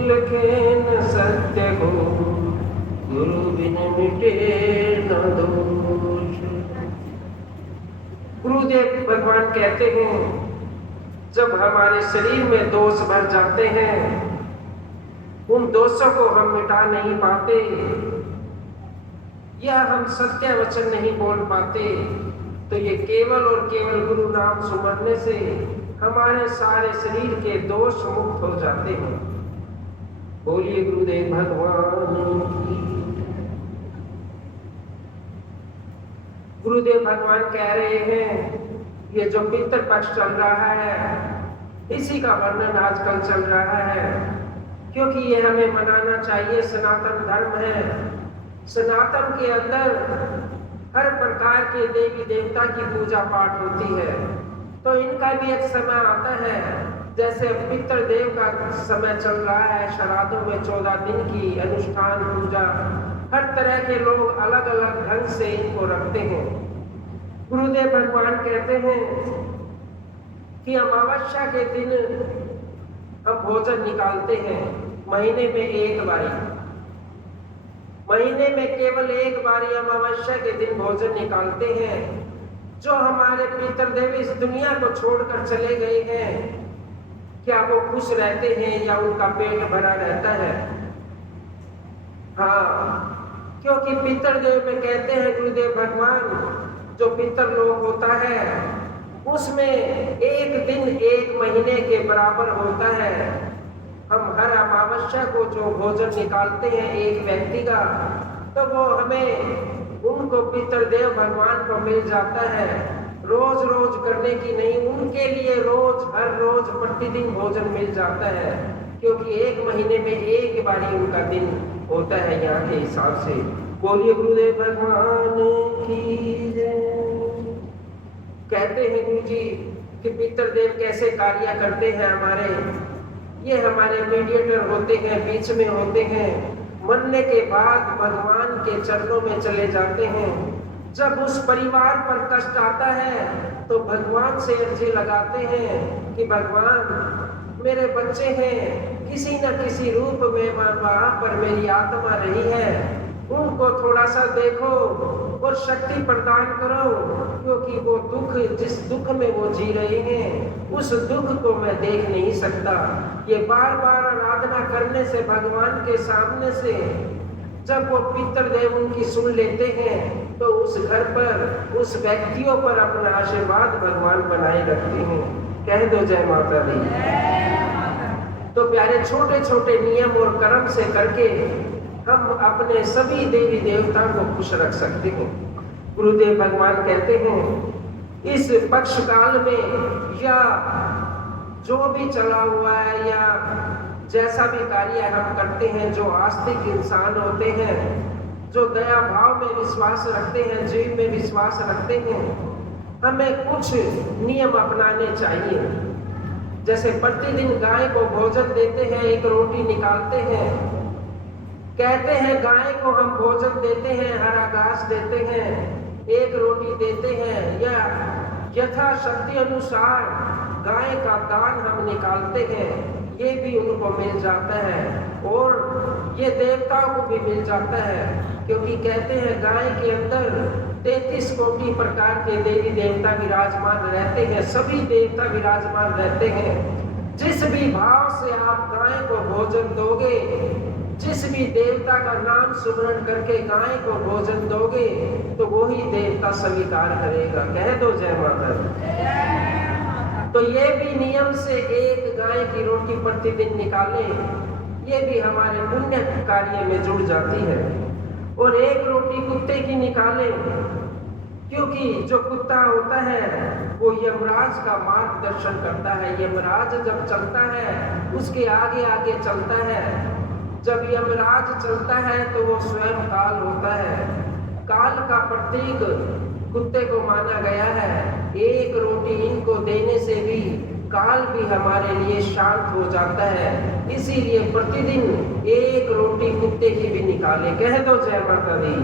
लिखे न सत्य को, गुरु बिन मिटे न दोष। गुरुदेव भगवान कहते हैं जब हमारे शरीर में दोष भर जाते हैं, उन दोषों को हम मिटा नहीं पाते या हम सत्य वचन नहीं बोल पाते, तो ये केवल और केवल गुरु नाम सुमरने से हमारे सारे शरीर के दोष मुक्त हो जाते हैं। बोलिए गुरुदेव भगवान की। गुरुदेव भगवान कह रहे हैं ये जो पितृ पक्ष चल रहा है, इसी का वर्णन आजकल चल रहा है, क्योंकि ये हमें मनाना चाहिए। सनातन धर्म है, सनातन के अंदर हर प्रकार के देवी देवता की पूजा पाठ होती है। तो इनका भी एक समय आता है, जैसे पितृदेव का समय चल रहा है, श्राद्धों में 14 दिन की अनुष्ठान पूजा, हर तरह के लोग अलग अलग ढंग से इनको रखते हैं। गुरुदेव भगवान कहते हैं कि अमावस्या के दिन हम भोजन निकालते हैं, महीने में एक बारी, महीने में केवल एक बारी अमावस्या के दिन भोजन निकालते हैं। जो हमारे पितृदेव इस दुनिया को छोड़कर चले गए हैं, क्या वो खुश रहते हैं या उनका पेट भरा रहता है? हाँ, क्योंकि पितृदेव में कहते हैं गुरुदेव भगवान, जो पितृलोक होता है उसमें एक दिन एक महीने के बराबर होता है। हम हर अमावस्या को जो भोजन निकालते हैं एक व्यक्ति का, तो वो हमें उनको पितृदेव भगवान को मिल जाता है। रोज रोज करने की नहीं, उनके लिए रोज हर रोज प्रतिदिन भोजन मिल जाता है, क्योंकि एक महीने में एक बारी उनका दिन होता है यहाँ के हिसाब से। बोलिए गुरुदेव भगवान की जय। कहते हैं गुरु जी कि पितृदेव कैसे कार्य करते हैं हमारे, ये हमारे मीडिएटर होते हैं, बीच में होते हैं, मरने के बाद भगवान के चरणों में चले जाते हैं। जब उस परिवार पर कष्ट आता है तो भगवान से अर्जी लगाते हैं कि भगवान मेरे बच्चे हैं, किसी न किसी रूप में वहां पर मेरी आत्मा रही है, उनको थोड़ा सा देखो और शक्ति प्रदान करो, क्योंकि वो दुख, जिस दुख में वो जी रहे हैं उस दुख को मैं देख नहीं सकता। ये बार बार आराधना करने से भगवान के सामने से जब वो पितृदेव उनकी सुन लेते हैं तो उस घर पर, उस व्यक्तियों पर अपना आशीर्वाद भगवान बनाए रखते हैं। कह दो जय माता दी। तो प्यारे, छोटे छोटे नियम और कर्म से करके हम अपने सभी देवी देवता को खुश रख सकते हैं। गुरुदेव भगवान कहते हैं इस पक्ष काल में या जो भी चला हुआ है या जैसा भी कार्य हम करते हैं, जो आस्तिक इंसान होते हैं, जो दया भाव में विश्वास रखते हैं, जीव में विश्वास रखते हैं, हमें कुछ नियम अपनाने चाहिए। जैसे प्रतिदिन गाय को भोजन देते हैं, एक रोटी निकालते हैं, कहते हैं गाय को हम भोजन देते हैं, हरा घास देते हैं, एक रोटी देते हैं, या यथाशक्ति अनुसार गाय का दान हम निकालते हैं, ये भी उनको मिल जाता है और ये देवताओं को भी मिल जाता है। क्योंकि कहते हैं गाय के अंदर 33 कोटि प्रकार के देवी देवता विराजमान रहते हैं, सभी देवता विराजमान रहते हैं। जिस भी भाव से आप गाय को भोजन दोगे, जिस भी देवता का नाम सुमरण करके गाय को भोजन दोगे, तो वही देवता स्वीकार करेगा। कह दो जय माता दी। तो ये भी नियम से एक गाय की रोटी प्रतिदिन निकालें, ये भी हमारे पुण्य कार्य में जुड़ जाती है। और एक रोटी कुत्ते की निकालें, क्योंकि जो कुत्ता होता है वो यमराज का मार्गदर्शन करता है। यमराज जब चलता है उसके आगे आगे चलता है। जब यमराज चलता है तो वो स्वयं काल होता है। काल का प्रतीक कुत्ते को माना गया है। एक रोटी इनको देने से भी काल भी हमारे लिए शांत हो जाता है। इसीलिए प्रतिदिन एक रोटी कुत्ते की भी निकाले। कह दो जय माता दी।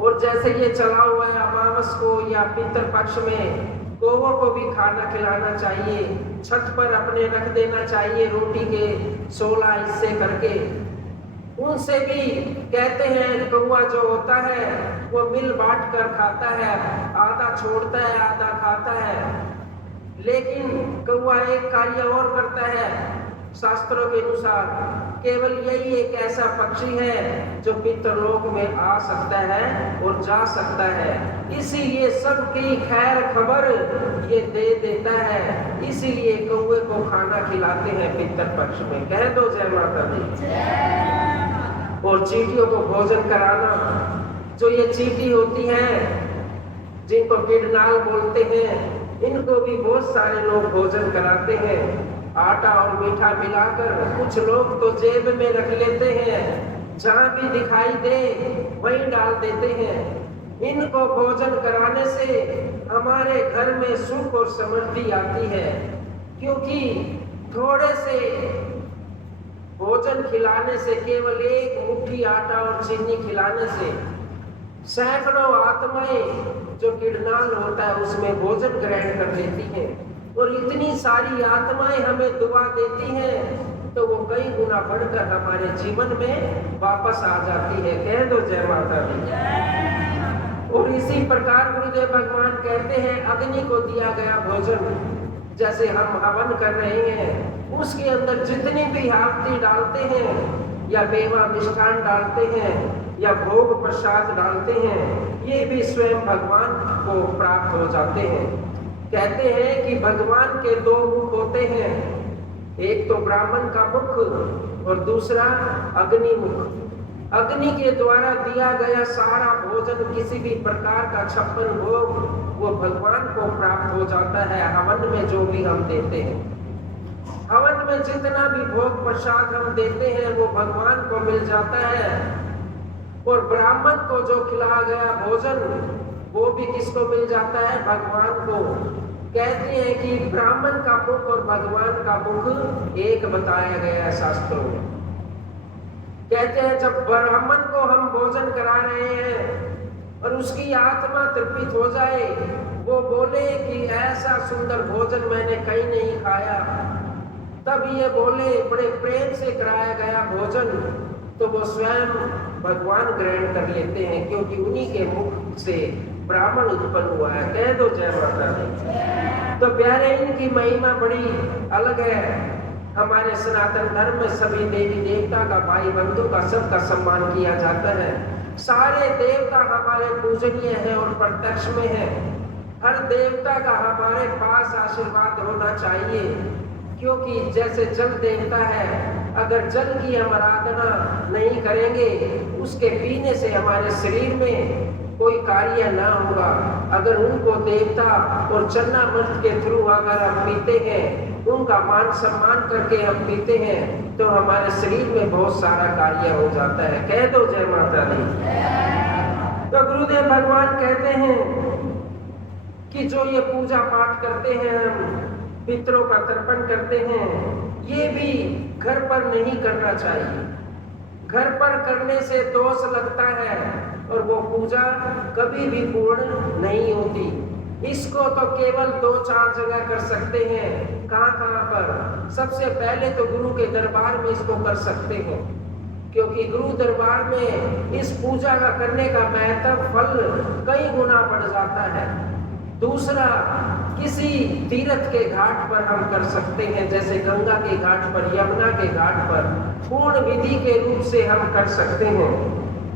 और जैसे ये चला हुआ है अमावस को या पितृ पक्ष में कौवों को भी खाना खिलाना चाहिए, छत पर अपने रख देना चाहिए रोटी के 16 हिस्से करके। उनसे भी कहते हैं कौवा जो होता है वो मिल बांट कर खाता है, आधा छोड़ता है आधा खाता है। लेकिन कौवा एक कार्य और करता है शास्त्रों के अनुसार, केवल यही एक ऐसा पक्षी है जो पितरलोक में आ सकता है और जा सकता है, इसीलिए सबकी खैर खबर ये दे देता है, इसीलिए कौवे को खाना खिलाते हैं पितर पक्ष में। कह दो जय माता दी। और चींटियों को भोजन कराना, जो ये चींटी होती हैं जिनको गिरनाल बोलते हैं, इनको भी बहुत सारे लोग भोजन कराते हैं, आटा और मीठा मिलाकर। कुछ लोग तो जेब में रख लेते हैं, जहां भी दिखाई दे वहीं डाल देते हैं। इनको भोजन कराने से हमारे घर में सुख और समृद्धि आती है, क्योंकि थोड़े से भोजन खिलाने से, केवल एक मुट्ठी आटा और चीनी खिलाने से सैकड़ों आत्माएं जो गिरनाल होता है उसमें भोजन ग्रहण कर लेती हैं, और इतनी सारी आत्माएं हमें दुआ देती हैं तो वो कई गुना बढ़कर हमारे जीवन में वापस आ जाती है। कह दो जय माता दी। और इसी प्रकार गुरुदेव भगवान कहते हैं अग्नि को दिया गया भोजन, जैसे हम हवन कर रहे हैं, उसके अंदर जितनी भी आहुति डालते हैं या मेवा मिष्ठान डालते हैं या भोग प्रसाद डालते हैं, ये भी स्वयं भगवान को प्राप्त हो जाते हैं। कहते हैं कि भगवान के 2 मुख होते हैं, एक तो ब्राह्मण का मुख और दूसरा अग्नि मुख। अग्नि के द्वारा दिया गया सारा भोजन, किसी भी प्रकार का 56 भोग, वो भगवान को प्राप्त हो जाता है। हवन में जो भी हम देते हैं, हवन में जितना भी भोग प्रसाद हम देते हैं वो भगवान को मिल जाता है। और ब्राह्मण को जो खिलाया गया भोजन वो भी किसको मिल जाता है? भगवान को। कहते हैं कि ब्राह्मण का मुख और भगवान का मुख एक बताया गया है शास्त्रों में। कहते हैं जब ब्राह्मण को हम भोजन करा रहे हैं और उसकी आत्मा तृप्त हो जाए, वो बोले कि ऐसा सुंदर भोजन मैंने कहीं नहीं खाया, तब ये बोले बड़े प्रेम से कराया गया भोजन, तो वो स्वयं भगवान ग्रहण कर लेते हैं, क्योंकि उन्हीं के मुख से ब्राह्मण उत्पन्न हुआ है। कह दो जय माता दी। तो प्यारे, इनकी महिमा बड़ी अलग है। हमारे सनातन धर्म में सभी देवी देवता का, भाई बंधु का, सबका सम्मान किया जाता है। सारे देवता हमारे पूजनीय हैं और प्रत्यक्ष में है। हर देवता का हमारे पास आशीर्वाद होना चाहिए, क्योंकि जैसे जल देवता है, अगर जल की हम आराधना नहीं करेंगे, उसके पीने से हमारे शरीर में कोई कार्य ना होगा। अगर उनको देवता और चरणामृत के थ्रू अगर हम पीते हैं, उनका मान सम्मान करके हम पीते हैं, तो हमारे शरीर में बहुत सारा कार्य हो जाता है। कह दो जय माता दी। तो गुरुदेव भगवान कहते हैं कि जो ये पूजा पाठ करते हैं, हम पितरों का तर्पण करते हैं, ये भी घर पर नहीं करना चाहिए। घर पर करने से दोष लगता है और वो पूजा कभी भी पूर्ण नहीं होती। इसको तो केवल 2-4 जगह कर सकते हैं। कहाँ पर? सबसे पहले तो गुरु के दरबार में इसको कर सकते हैं, क्योंकि गुरु दरबार में इस पूजा का करने का महत्व, फल कई गुना बढ़ जाता है। दूसरा, किसी तीर्थ के घाट पर हम कर सकते हैं, जैसे गंगा के घाट पर, यमुना के घाट पर, पूर्ण विधि के रूप से हम कर सकते हैं।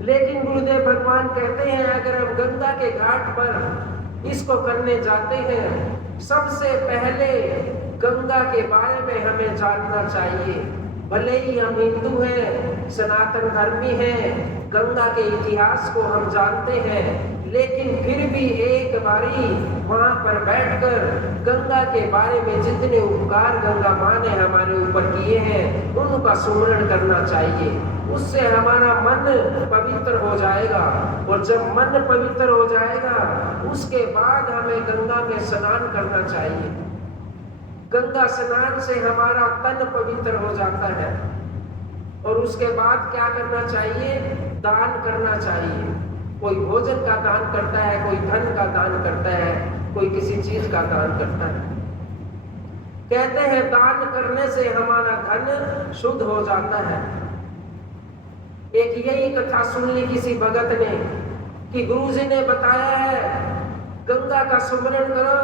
लेकिन गुरुदेव भगवान कहते हैं अगर हम गंगा के घाट पर इसको करने जाते हैं, सबसे पहले गंगा के बारे में हमें जानना चाहिए। भले ही हम हिंदू हैं, सनातन धर्मी हैं, गंगा के इतिहास को हम जानते हैं, लेकिन फिर भी एक बारी वहां पर बैठकर गंगा के बारे में जितने उपकार गंगा माँ ने हमारे ऊपर किए हैं उनका सुमरण करना चाहिए। उससे हमारा मन पवित्र हो जाएगा, और जब मन पवित्र हो जाएगा उसके बाद हमें गंगा में स्नान करना चाहिए। गंगा स्नान से हमारा तन पवित्र हो जाता है, और उसके बाद क्या करना चाहिए? दान करना चाहिए। कोई भोजन का दान करता है, कोई धन का दान करता है, कोई किसी चीज का दान करता है। कहते हैं दान करने से हमारा धन शुद्ध हो जाता है। एक यही कथा सुन ली किसी भगत ने कि गुरुजी ने बताया है गंगा का सुमरण करो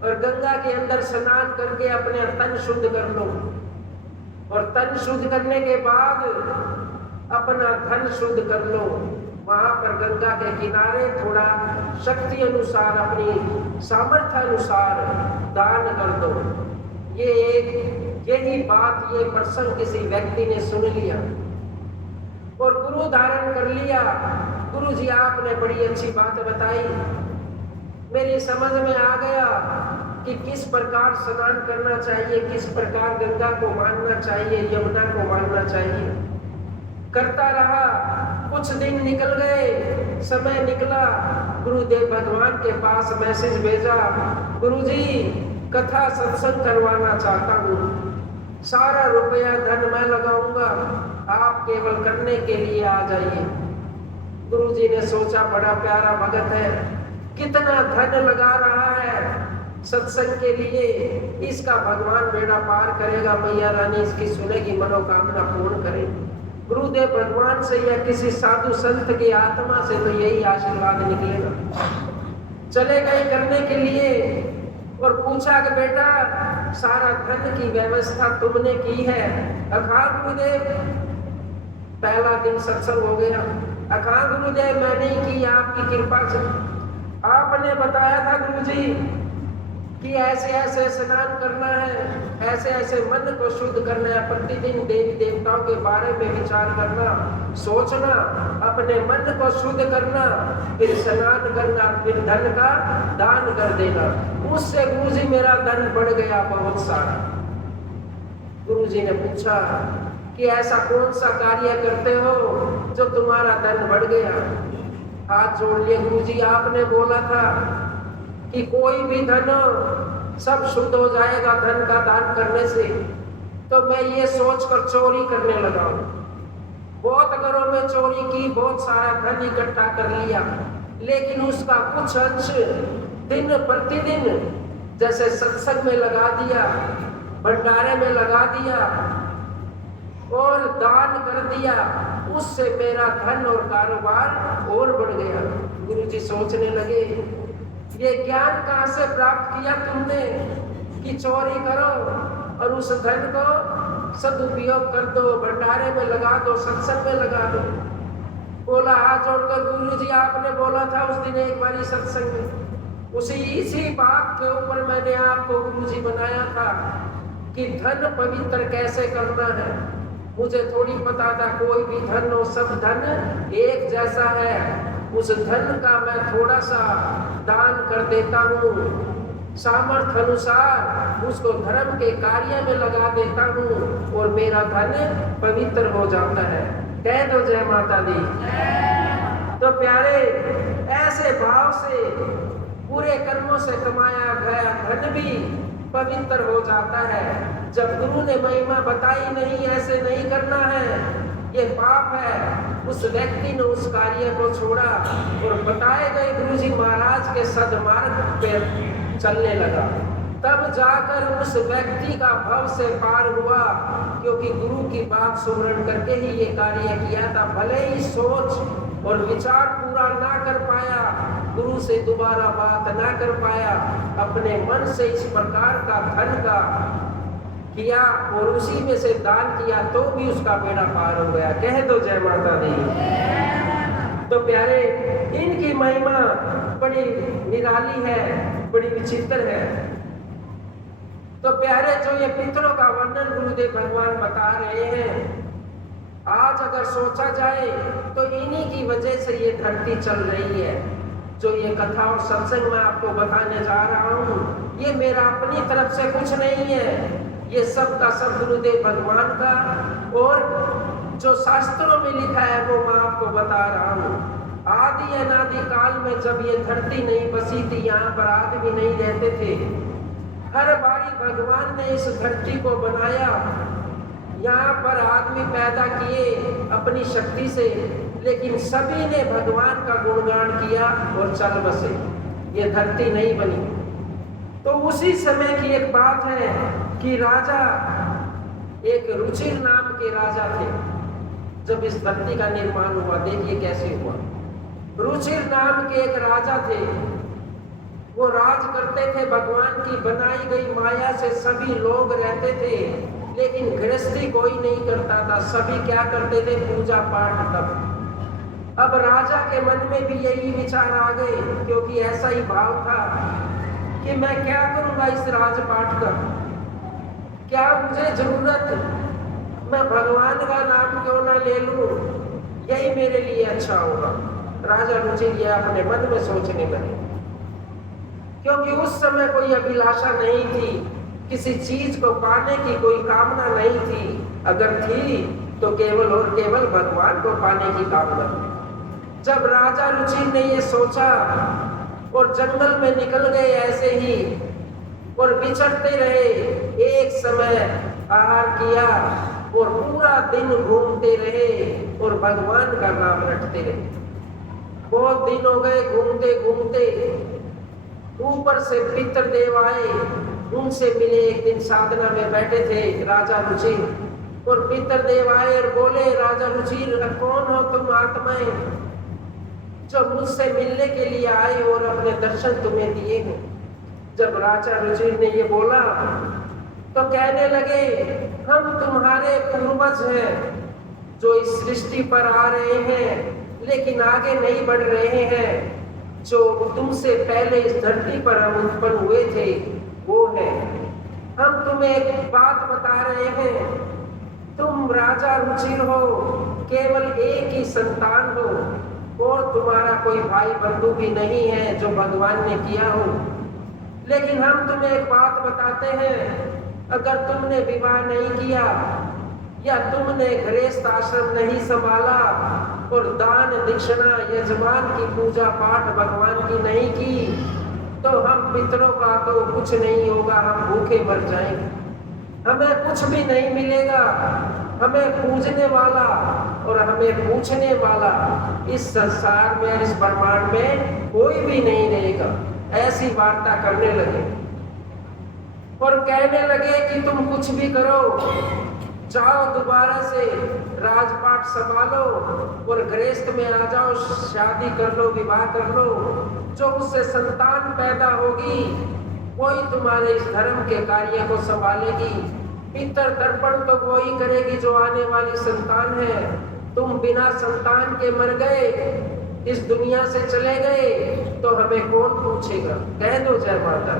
और गंगा के अंदर स्नान करके अपने तन शुद्ध कर लो, और तन शुद्ध करने के बाद अपना धन शुद्ध कर लो। वहां पर गंगा के किनारे थोड़ा शक्ति अनुसार, अपनी सामर्थ्य अनुसार दान कर दो। यही बात, ये प्रसंग किसी व्यक्ति ने सुन लिया और गुरु धारण कर लिया। गुरु जी आपने बड़ी अच्छी बात बताई, मेरी समझ में आ गया कि किस प्रकार स्नान करना चाहिए, किस प्रकार गंगा को मानना चाहिए, यमुना को मानना चाहिए। करता रहा, कुछ दिन निकल गए, समय निकला, गुरुदेव भगवान के पास मैसेज भेजा, गुरुजी कथा सत्संग करवाना चाहता हूँ, सारा रुपया धन मैं लगाऊंगा, आप केवल करने के लिए आ जाइए। गुरुजी ने सोचा बड़ा प्यारा भगत है, कितना धन लगा रहा है सत्संग के लिए, इसका भगवान बेड़ा पार करेगा, मैया रानी इसकी सुनेगी, मनोकामना पूर्ण करेगी। गुरुदेव भगवान से या किसी साधु संत की आत्मा से तो यही आशीर्वाद निकलेगा। चले गए करने के लिए और पूछा कि बेटा सारा धन की व्यवस्था तुमने की है? अखा गुरुदेव, पहला दिन सत्संग हो गया। अखा गुरुदेव मैं नहीं की, आपकी कृपा से। आपने बताया था गुरुजी कि ऐसे ऐसे स्नान करना है, ऐसे ऐसे मन को शुद्ध करना है, प्रतिदिन देवी देवताओं के बारे में विचार करना, सोचना, अपने मन को शुद्ध करना, फिर स्नान करना, फिर धन का दान कर देना। उससे गुरुजी मेरा धन बढ़ गया बहुत सारा। गुरुजी ने पूछा कि ऐसा कौन सा कार्य करते हो जो तुम्हारा धन बढ़ गया? हाथ जोड़ लिए, गुरुजी आपने बोला था कि कोई भी धन सब शुद्ध हो जाएगा धन का दान करने से, तो मैं ये सोचकर चोरी करने लगा हूं। बहुत घरों में चोरी की, बहुत सारा धन इकट्ठा कर लिया, लेकिन उसका कुछ अंश दिन प्रतिदिन जैसे सत्संग में लगा दिया, भंडारे में लगा दिया और दान कर दिया। उससे मेरा धन और कारोबार और बढ़ गया। गुरुजी सोचने लगे ये ज्ञान कहाँ से प्राप्त किया तुमने कि चोरी करो और उस धन को सदुपयोग कर दो, भंडारे में लगा दो, सत्संग में लगा दो। बोला हाथ जोड़कर, गुरुजी आपने बोला था उस दिन एक बारी सत्संग में, इसी बात के ऊपर मैंने आपको गुरुजी बनाया था कि धन पवित्र कैसे करना है। मुझे थोड़ी पता था कोई भी धन हो, सब धन एक जैसा है। उस धन का मैं थोड़ा सा दान कर देता हूँ, सामर्थ्य अनुसार उसको धर्म के कार्य में लगा देता हूँ और मेरा धन पवित्र हो जाता है। कह दो जय माता दी। तो प्यारे, ऐसे भाव से पूरे कर्मों से कमाया गया धन भी पवित्र हो जाता है। जब गुरु ने महिमा बताई नहीं, ऐसे नहीं करना है, ये पाप है, उस व्यक्ति ने उस कार्य को छोड़ा और बताए गए गुरुजी महाराज के सदमार्ग पे चलने लगा। तब जाकर उस व्यक्ति का भव से पार हुआ, क्योंकि गुरु की बात सुमरण करके ही ये कार्य किया था। भले ही सोच और विचार पूरा ना कर पाया, गुरु से दोबारा बात ना कर पाया, अपने मन से इस प्रकार का धन का किया और उसी में से दान किया, तो भी उसका बेड़ा पार हो गया। कह दो जय माता दी। तो प्यारे, इनकी महिमा बड़ी निराली है, बड़ी विचित्र है। तो प्यारे, जो ये पितरों का वर्णन गुरुदेव भगवान बता रहे हैं, आज अगर सोचा जाए तो इन्हीं की वजह से ये धरती चल रही है। जो ये कथा और सत्संग मैं आपको बताने जा रहा हूँ, ये मेरा अपनी तरफ से कुछ नहीं है, ये सब का सब गुरुदेव भगवान का, और जो शास्त्रों में लिखा है वो मैं आपको बता रहा हूँ। आदि अनादि काल में जब ये धरती नहीं बसी थी, यहाँ पर आदमी नहीं रहते थे, हर बारी भगवान ने इस धरती को बनाया, यहाँ पर आदमी पैदा किए अपनी शक्ति से, लेकिन सभी ने भगवान का गुणगान किया और चल बसे। ये धरती नहीं बनी। तो उसी समय की एक बात है कि राजा, एक रुचिर नाम के राजा थे। जब इस धरती का निर्माण हुआ, देखिए कैसे हुआ। रुचिर नाम के एक राजा थे, वो राज करते थे, भगवान की बनाई गई माया से सभी लोग रहते थे, लेकिन गृहस्थी कोई नहीं करता था, सभी क्या करते थे, पूजा पाठ तब। अब राजा के मन में भी यही विचार आ गए, क्योंकि ऐसा ही भाव था कि मैं क्या करूंगा इस राजपाट का, क्या मुझे जरूरत, मैं भगवान का नाम क्यों ना ले लूं, यही मेरे लिए अच्छा होगा। राजा रुचिर ये अपने मन में सोचने लगे, क्योंकि उस समय कोई अभिलाषा नहीं थी, किसी चीज को पाने की कोई कामना नहीं थी, अगर थी तो केवल और केवल भगवान को पाने की कामना थी। जब राजा रुचिर ने ये सोचा और जंगल में निकल गए ऐसे ही और विचरते रहे, एक समय आहार किया और पूरा दिन घूमते रहे और भगवान का नाम रटते रहे। बहुत दिन हो गए घूमते घूमते, ऊपर से पितृदेव आए, उनसे मिले। एक दिन साधना में बैठे थे राजा रुचिर और पितृदेव आए और बोले, राजा रुचिर कौन हो तुम आत्माएं जो मुझसे मिलने के लिए आए और अपने दर्शन तुम्हें दिए हैं। जब राजा रुचिर ने ये बोला तो कहने लगे, हम तुम्हारे पूर्वज हैं जो इस सृष्टि पर आ रहे हैं लेकिन आगे नहीं बढ़ रहे हैं, जो तुमसे पहले इस धरती पर हम उत्पन्न हुए थे वो है। हम तुम्हें एक बात बता रहे हैं, तुम राजा रुचिर हो, केवल एक ही संतान हो और तुम्हारा कोई भाई बंधु भी नहीं है जो भगवान ने किया हो। लेकिन हम तुम्हें एक बात बताते हैं, अगर तुमने विवाह नहीं किया या तुमने गृहस्थ आश्रम नहीं संभाला और दान दक्षिणा यजमान की पूजा पाठ भगवान की नहीं की, तो हम पितरों का तो कुछ नहीं होगा, हम भूखे मर जाएंगे, हमें कुछ भी नहीं मिलेगा। हमें पूजने वाला और हमें पूछने वाला इस संसार में, इस ब्रह्मांड में कोई भी नहीं रहेगा। ऐसी वार्ता करने लगे और कहने लगे कि तुम कुछ भी करो, जाओ दोबारा से राजपाट संभालो और गृहस्थ में आ जाओ, शादी कर लो, विवाह कर लो, जो उससे संतान पैदा होगी वही तुम्हारे इस धर्म के कार्य को संभालेगी। पितर तर्पण तो वही करेगी जो आने वाली संतान है। तुम बिना संतान के मर गए, इस दुनिया से चले गए, तो हमें कौन पूछेगा। कह दो जय माता।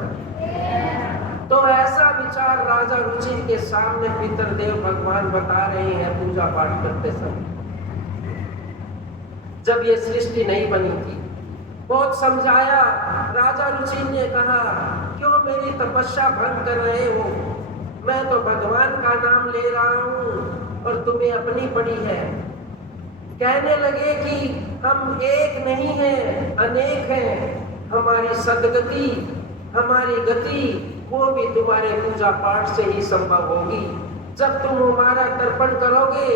तो ऐसा विचार राजा रुचिर के सामने पितृदेव भगवान बता रहे हैं पूजा पाठ करते समय। जब ये सृष्टि नहीं बनी थी, बहुत समझाया। राजा रुचिर ने कहा, क्यों मेरी तपस्या भंग कर रहे हो, मैं तो भगवान का नाम ले रहा हूं और तुम्हें अपनी पड़ी है। कहने लगे कि हम एक नहीं हैं, अनेक हैं, हमारी सदगति, हमारी गति वो भी तुम्हारे पूजा पाठ से ही संभव होगी। जब तुम हमारा तर्पण करोगे,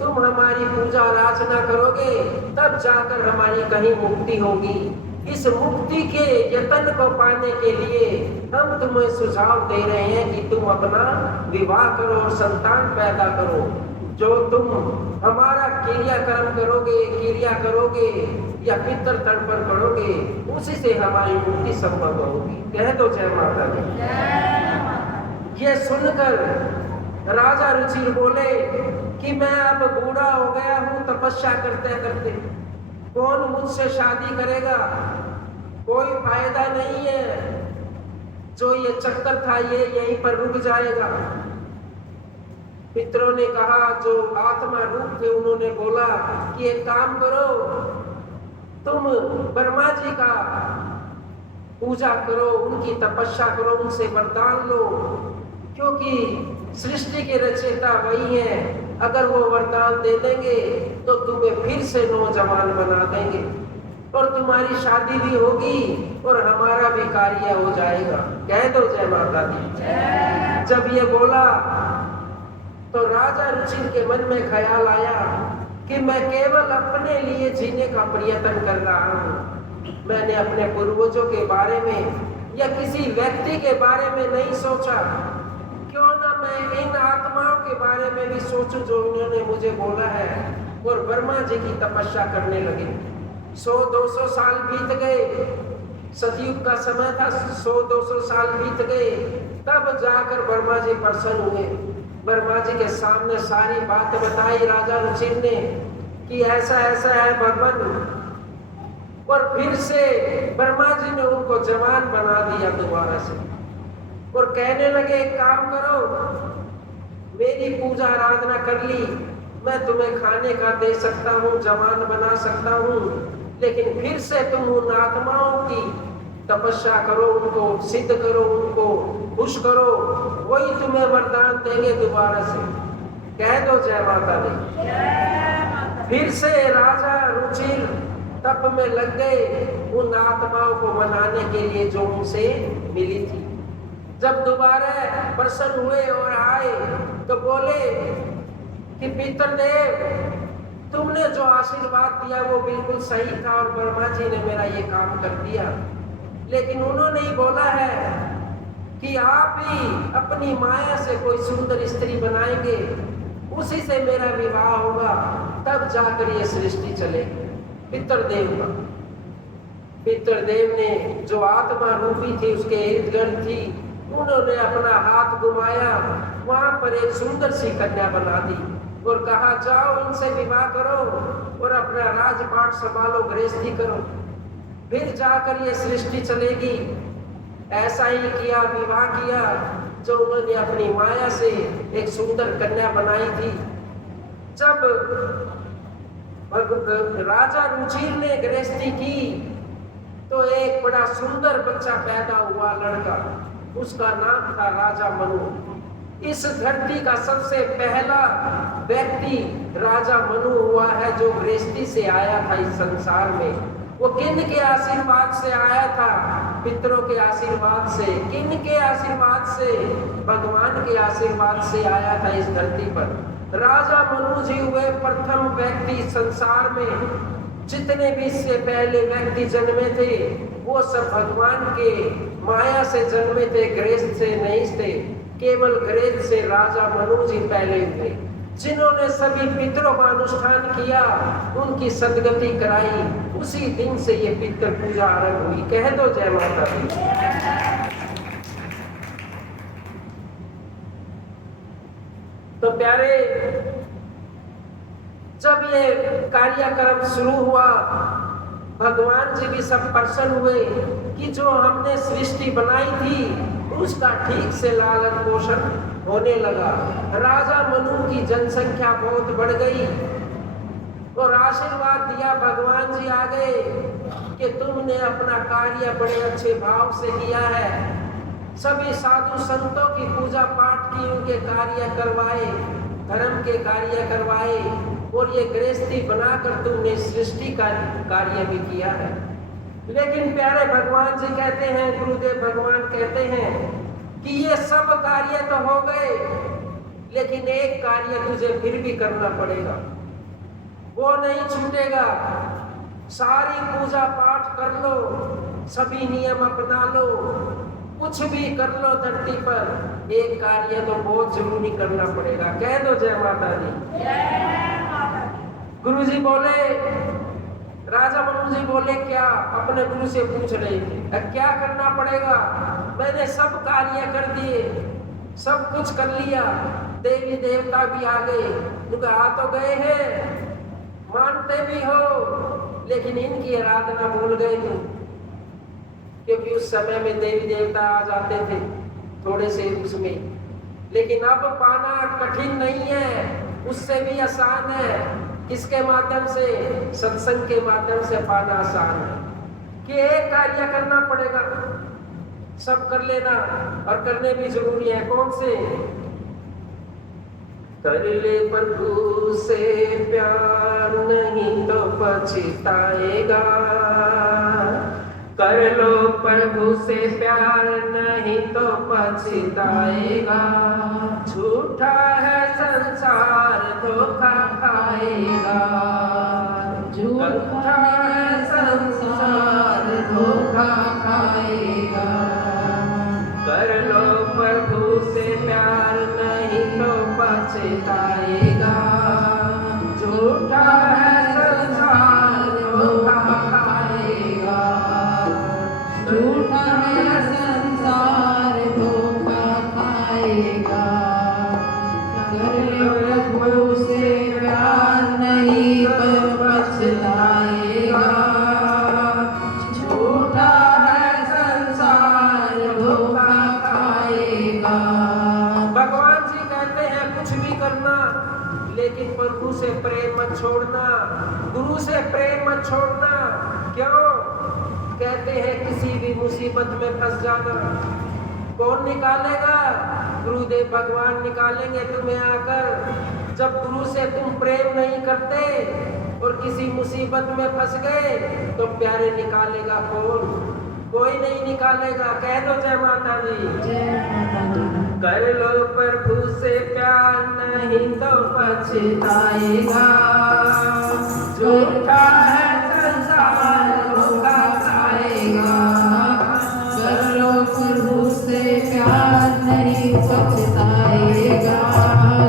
तुम हमारी पूजा अर्चना करोगे, तब जाकर हमारी कहीं मुक्ति होगी। इस मुक्ति के यत्न को पाने के लिए हम तुम्हें सुझाव दे रहे हैं कि तुम अपना विवाह करो और संतान पैदा करो। जो तुम हमारा क्रियाकर्म करोगे या पितृ तर्पण करोगे, उसी से हमारी मुक्ति संभव होगी। कह दो जय माता दी। ये सुनकर राजा रुचिर बोले कि मैं अब बूढ़ा हो गया हूँ तपस्या करते करते, कौन मुझसे शादी करेगा, कोई फायदा नहीं है, जो ये चक्कर था ये यहीं पर रुक जाएगा। पितरों ने कहा, जो आत्मा रूप थे उन्होंने बोला कि एक काम करो, तुम ब्रह्मा जी का पूजा करो, उनकी तपस्या करो, उनसे वरदान लो, क्योंकि सृष्टि के रचयिता वही हैं। अगर वो वरदान दे देंगे तो तुम्हें फिर से नौजवान बना देंगे और तुम्हारी शादी भी होगी और हमारा भी कार्य हो जाएगा। कह दो जय माता दी। जब ये बोला तो राजा रुचिर के मन में ख्याल आया कि मैं केवल अपने लिए जीने का प्रयत्न कर रहा हूँ, मैंने अपने पूर्वजों के बारे में या किसी व्यक्ति के बारे में नहीं सोचा। क्यों ना मैं इन आत्माओं के बारे में भी सोचूं जो उन्होंने मुझे बोला है। और ब्रह्मा जी की तपस्या करने लगे। 100-200 साल बीत गए, सतयुग का समय था, 100-200 साल बीत गए, तब जाकर ब्रह्मा जी प्रसन्न हुए। ब्रह्मा जी के सामने सारी बात बताई राजा रुचिर ने कि ऐसा ऐसा है भगवान। और फिर से ब्रह्मा जी ने उनको जवान बना दिया दोबारा से और कहने लगे एक काम करो, मेरी पूजा आराधना कर ली, मैं तुम्हें खाने का दे सकता हूँ, जवान बना सकता हूँ, लेकिन फिर से तुम उन आत्माओं की तपस्या करो, उनको सिद्ध करो, उनको खुश करो, वही तुम्हें वरदान देंगे दोबारा से। कह दो जय माता दी। फिर से राजा रुचिर तप में लग गए उन आत्माओं को मनाने के लिए जो उनसे मिली थी। जब दोबारा प्रसन्न हुए और आए तो बोले कि पितृदेव, तुमने जो आशीर्वाद दिया वो बिल्कुल सही था और ब्रह्मा जी ने मेरा ये काम कर दिया, लेकिन उन्होंने ही बोला है कि आप ही अपनी माया से कोई सुंदर स्त्री बनाएंगे, उसी से मेरा विवाह होगा, तब जाकर ये सृष्टि चलेगी। पितृदेव ने जो आत्मा रूपी थी उसके इर्द गिर्द थी, उन्होंने अपना हाथ घुमाया, वहां पर एक सुंदर सी कन्या बना दी और कहा जाओ इनसे विवाह करो और अपना राजपाट संभालो, गृहस्थी करो, फिर जाकर ये सृष्टि चलेगी। ऐसा ही किया, विवाह किया, जो उन्होंने अपनी माया से एक सुंदर कन्या बनाई थी। जब राजा रुचिर ने गृहस्थी की तो एक बड़ा सुंदर बच्चा पैदा हुआ, लड़का, उसका नाम था राजा मनु। इस धरती का सबसे पहला व्यक्ति राजा मनु हुआ है जो गृहस्थी से आया था इस संसार में। वो किन के आशीर्वाद से आया था? पितरों के आशीर्वाद से। किन के आशीर्वाद से? भगवान के आशीर्वाद से आया था इस धरती पर। राजा मनु जी हुए प्रथम व्यक्ति संसार में। जितने भी इससे पहले व्यक्ति जन्मे थे वो सब भगवान के माया से जन्मे थे, गृहस्थ से नहीं थे। केवल गृहस्थ से राजा मनु जी पहले हुए, जिन्होंने सभी पितरों का अनुष्ठान किया, उनकी सदगति कराई। उसी दिन से ये पितृ पूजा आरंभ हुई। कह दो जय माता दी। तो प्यारे, जब ये कार्यक्रम शुरू हुआ, भगवान जी भी सब प्रसन्न हुए कि जो हमने सृष्टि बनाई थी उसका ठीक से लालन पोषण होने लगा। राजा मनु की जनसंख्या बहुत बढ़ गई और आशीर्वाद दिया, भगवान जी आ गए कि तुमने अपना कार्य बड़े अच्छे भाव से किया है। सभी साधु संतों की पूजा पाठ की, उनके कार्य करवाए, धर्म के कार्य करवाए और ये गृहस्थी बनाकर तुमने सृष्टि का कार्य भी किया है। लेकिन प्यारे भगवान जी कहते हैं, गुरुदेव भगवान कहते हैं कि ये सब कार्य तो हो गए, लेकिन एक कार्य तुझे फिर भी करना पड़ेगा, वो नहीं छूटेगा। सारी पूजा पाठ कर लो, सभी नियम अपना लो, कुछ भी कर लो धरती पर, एक कार्य तो बहुत जरूरी करना पड़ेगा। कह दो जय माता दी। गुरु जी बोले, राजा मनु जी बोले क्या? अपने गुरु से पूछ रहे थे क्या करना पड़ेगा? मैंने सब कार्य कर दिए, सब कुछ कर लिया, देवी देवता भी आ गए, क्योंकि आ तो गए हैं, मानते भी हो, लेकिन इनकी आराधना भूल गए तुम, क्योंकि उस समय में देवी देवता आ जाते थे थोड़े से उसमें। लेकिन अब पाना कठिन नहीं है, उससे भी आसान है। किसके माध्यम से? सत्संग के माध्यम से पाना आसान है कि एक कार्य करना पड़ेगा, सब कर लेना और करने भी जरूरी है। कौन से? कर ले प्रभु से प्यार, नहीं तो पछताएगा। कर लो प्रभु से प्यार, नहीं तो पछताएगा। झूठा है संसार, धोखा खाएगा। झूठा है संसार, जाएगा। झूठा है संसार धोखा खाएगा। झूठा है संसार धोखा खाएगा। कर लो प्रभु से प्यार नहीं पर पछताएगा। झूठा है संसार धोखा खाएगा। भगवान जी कहते हैं कुछ भी करना, लेकिन प्रभु से प्रेम मत छोड़ना, गुरु से प्रेम मत छोड़ना। क्यों? कहते हैं किसी भी मुसीबत में फंस जाना कौन निकालेगा? गुरुदेव भगवान निकालेंगे तुम्हें आकर। जब गुरु से तुम प्रेम नहीं करते और किसी मुसीबत में फंस गए तो प्यारे निकालेगा कौन? कोई नहीं निकालेगा। कह दो जय माता दी। कर लो प्रभु से प्यार नहीं तो पछताएगा। झूठा है संसार धोखा खाएगा। कर लो प्रभु से प्यार नहीं पछताएगा।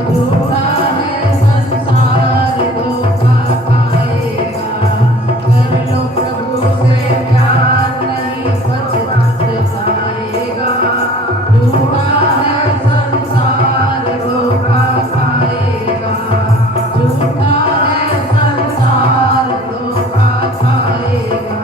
झूठा है संसार धोखा खाएगा। कर लो प्रभु से प्यार नहीं पछताएगा। झूठा है संसार धोखा खाएगा। झूठा है संसार धोखा खाएगा।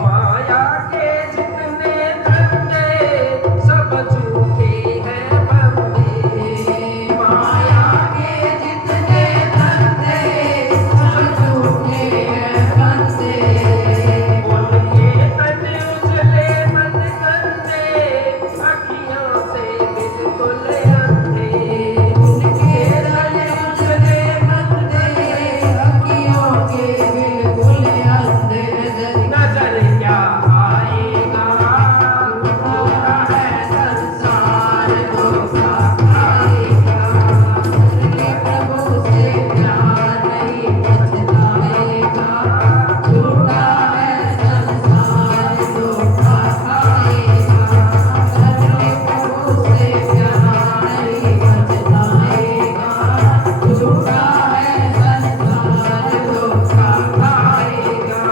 माया के जितने धंधे सब झूठे हैं बंदे। माया के जितने धंधे सब झूठे हैं बंदे। उनके तन उजले मन गंदे, अखियों से बिल्कुल अंधे। उनके तन उजले मंदे, अखियों के बिल्कुल अंधे। नजर क्या आएगा? झूठा है संसार धोखा खाएगा। करके प्रभु से प्यार नहीं पछताएगा। झूठा है संसार धोखा खाएगा। करके प्रभु से प्यार नहीं पछताएगा। झूठा है संसार धोखा खाएगा।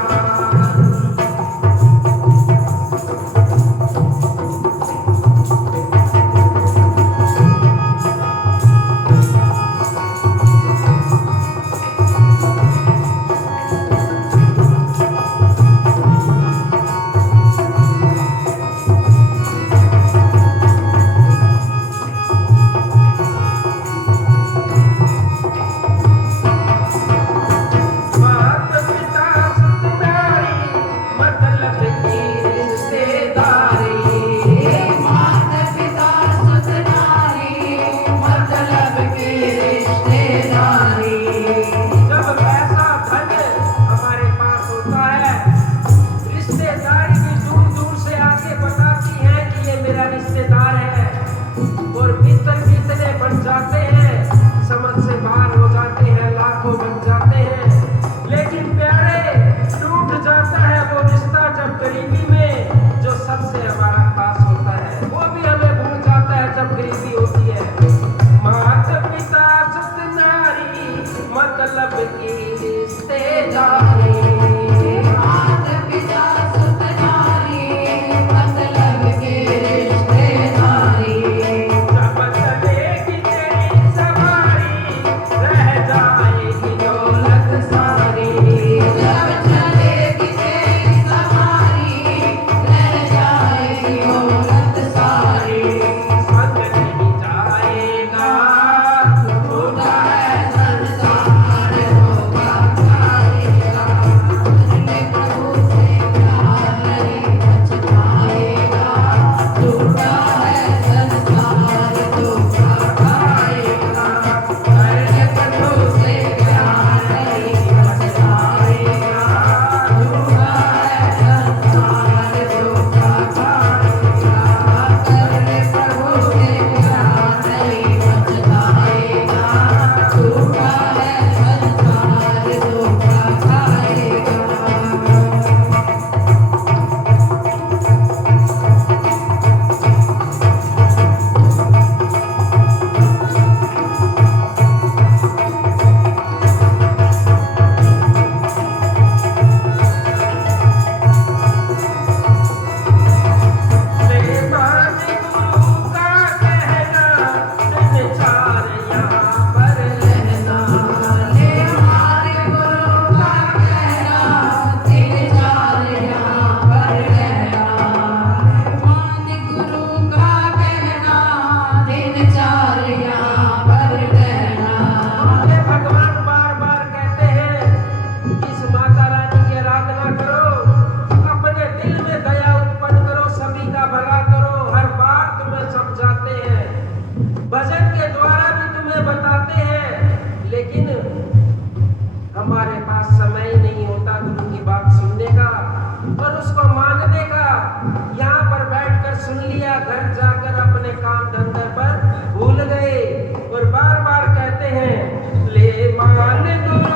मात पिता सुखदारी, मतलब की रिश्तेदारी। माता पिता सुत नारी, मतलब की रिश्तेदारी। जब पैसा धन हमारे पास होता है, रिश्तेदारी भी दूर दूर से आके बताती है कि ये मेरा रिश्तेदार है, और मित्र कितने बन जाते हैं, समझ से बाहर हो जाते हैं, लाखों बन जाते हैं। लेकिन प्यारे, टूट जाता है वो रिश्ता जब गरीबी में उसको मानने का यहाँ पर बैठकर सुन लिया, घर जाकर अपने काम धंधे पर भूल गए और बार बार कहते हैं ले मान गुरु